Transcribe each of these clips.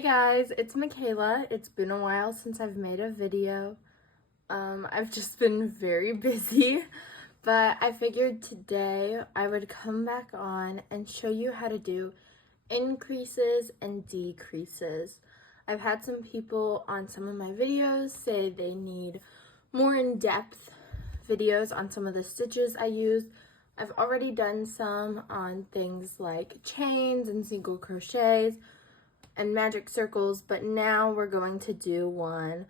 Hey guys, it's Michaela. It's been a while since I've made a video. I've just been very busy, but I figured today I would come back on and show you how to do increases and decreases. I've had some people on some of my videos say they need more in-depth videos on some of the stitches I use. I've already done some on things like chains and single crochets and magic circles, but now we're going to do one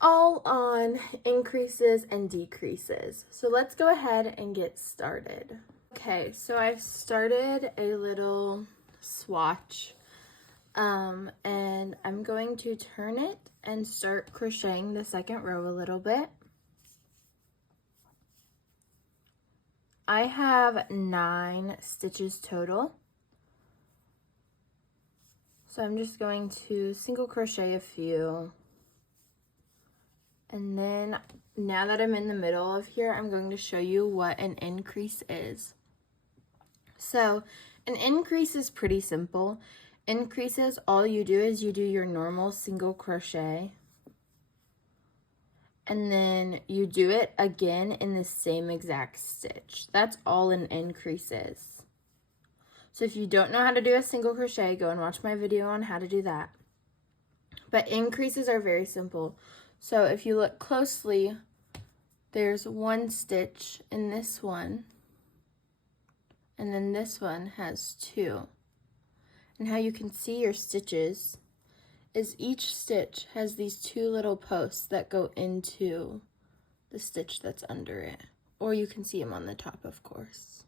all on increases and decreases. So let's go ahead and get started. Okay, so I've started a little swatch and I'm going to turn it and start crocheting the second row a little bit. I have 9 stitches total. So I'm just going to single crochet a few. And then now that I'm in the middle of here, I'm going to show you what an increase is. So an increase is pretty simple. Increases, all you do is you do your normal single crochet. And then you do it again in the same exact stitch. That's all an increase is. So if you don't know how to do a single crochet, go and watch my video on how to do that. But increases are very simple. So if you look closely, there's 1 stitch in this one, and then this one has 2. And how you can see your stitches is each stitch has these 2 little posts that go into the stitch that's under it. Or you can see them on the top, of course.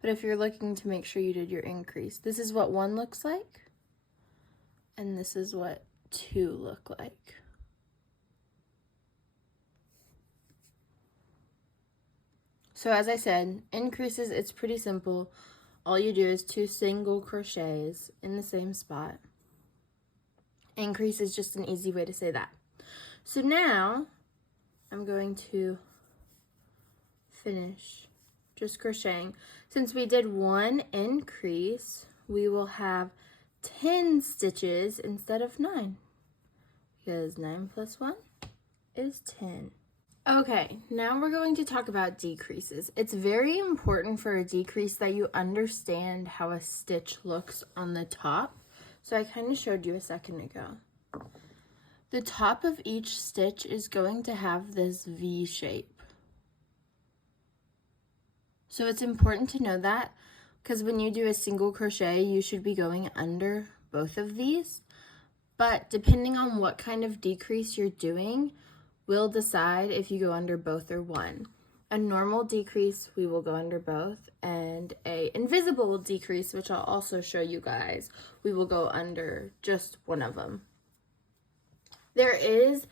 But if you're looking to make sure you did your increase, this is what 1 looks like, and this is what 2 look like. So as I said, increases, it's pretty simple. All you do is 2 single crochets in the same spot. Increase is just an easy way to say that. So now I'm going to finish just crocheting. Since we did 1 increase, we will have 10 stitches instead of 9, because 9 plus 1 is 10. Okay, now we're going to talk about decreases. It's very important for a decrease that you understand how a stitch looks on the top. So I kind of showed you a second ago. The top of each stitch is going to have this V shape. So it's important to know that, because when you do a single crochet, you should be going under both of these. But depending on what kind of decrease you're doing, we'll decide if you go under both or one. A normal decrease, we will go under both, and a invisible decrease, which I'll also show you guys, we will go under just one of them. There is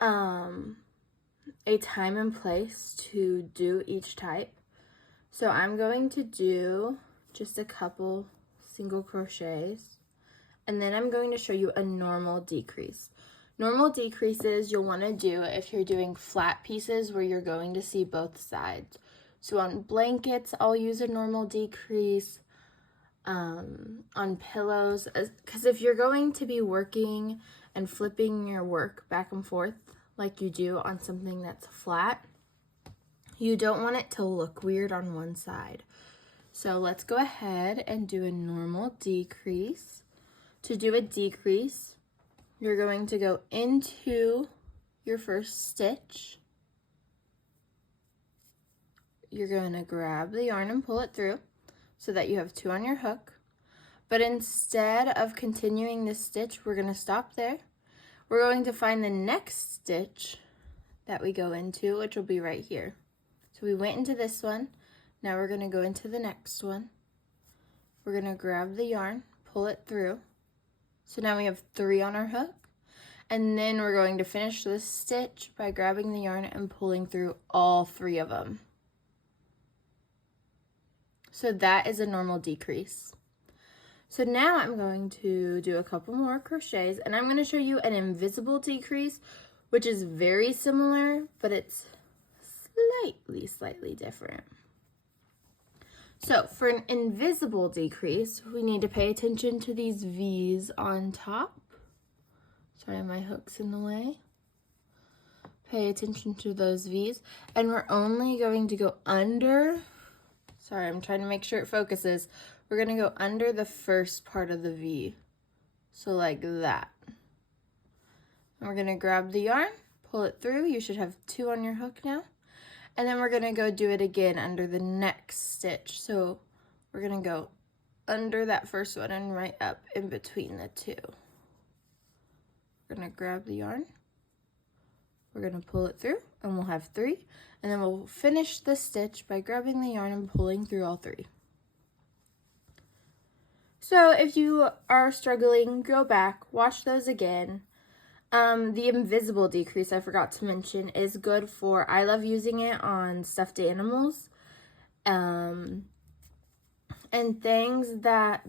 a time and place to do each type. So I'm going to do just a couple single crochets, and then I'm going to show you a normal decrease. Normal decreases you'll want to do if you're doing flat pieces where you're going to see both sides. So on blankets, I'll use a normal decrease. On pillows, because if you're going to be working and flipping your work back and forth like you do on something that's flat, you don't want it to look weird on one side. So let's go ahead and do a normal decrease. To do a decrease, you're going to go into your first stitch. You're going to grab the yarn and pull it through so that you have 2 on your hook. But instead of continuing this stitch, we're going to stop there. We're going to find the next stitch that we go into, which will be right here. So we went into this one. Now we're going to go into the next one. We're going to grab the yarn, pull it through. So now we have 3 on our hook. And then we're going to finish this stitch by grabbing the yarn and pulling through all 3 of them. So that is a normal decrease. So now I'm going to do a couple more crochets, and I'm going to show you an invisible decrease, which is very similar, but it's slightly different. So for an invisible decrease, we need to pay attention to these V's on top. Sorry, my hook's in the way. Pay attention to those V's, and we're only going to go under, sorry, I'm trying to make sure it focuses. We're going to go under the first part of the V, so like that. And we're going to grab the yarn, pull it through. You should have 2 on your hook now. And then we're going to go do it again under the next stitch. So we're going to go under that first one and right up in between the 2. We're going to grab the yarn. We're going to pull it through, and we'll have 3. And then we'll finish the stitch by grabbing the yarn and pulling through all 3. So if you are struggling, go back, watch those again. The invisible decrease, I forgot to mention, is good for, I love using it on stuffed animals, and things that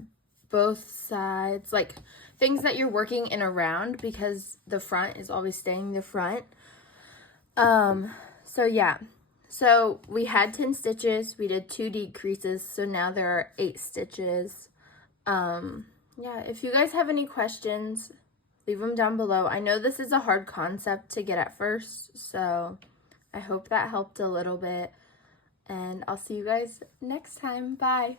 both sides, like things that you're working in a round, because the front is always staying the front. So yeah, so we had 10 stitches, we did 2 decreases, so now there are 8 stitches. Yeah, if you guys have any questions, leave them down below. I know this is a hard concept to get at first, so I hope that helped a little bit, and I'll see you guys next time. Bye!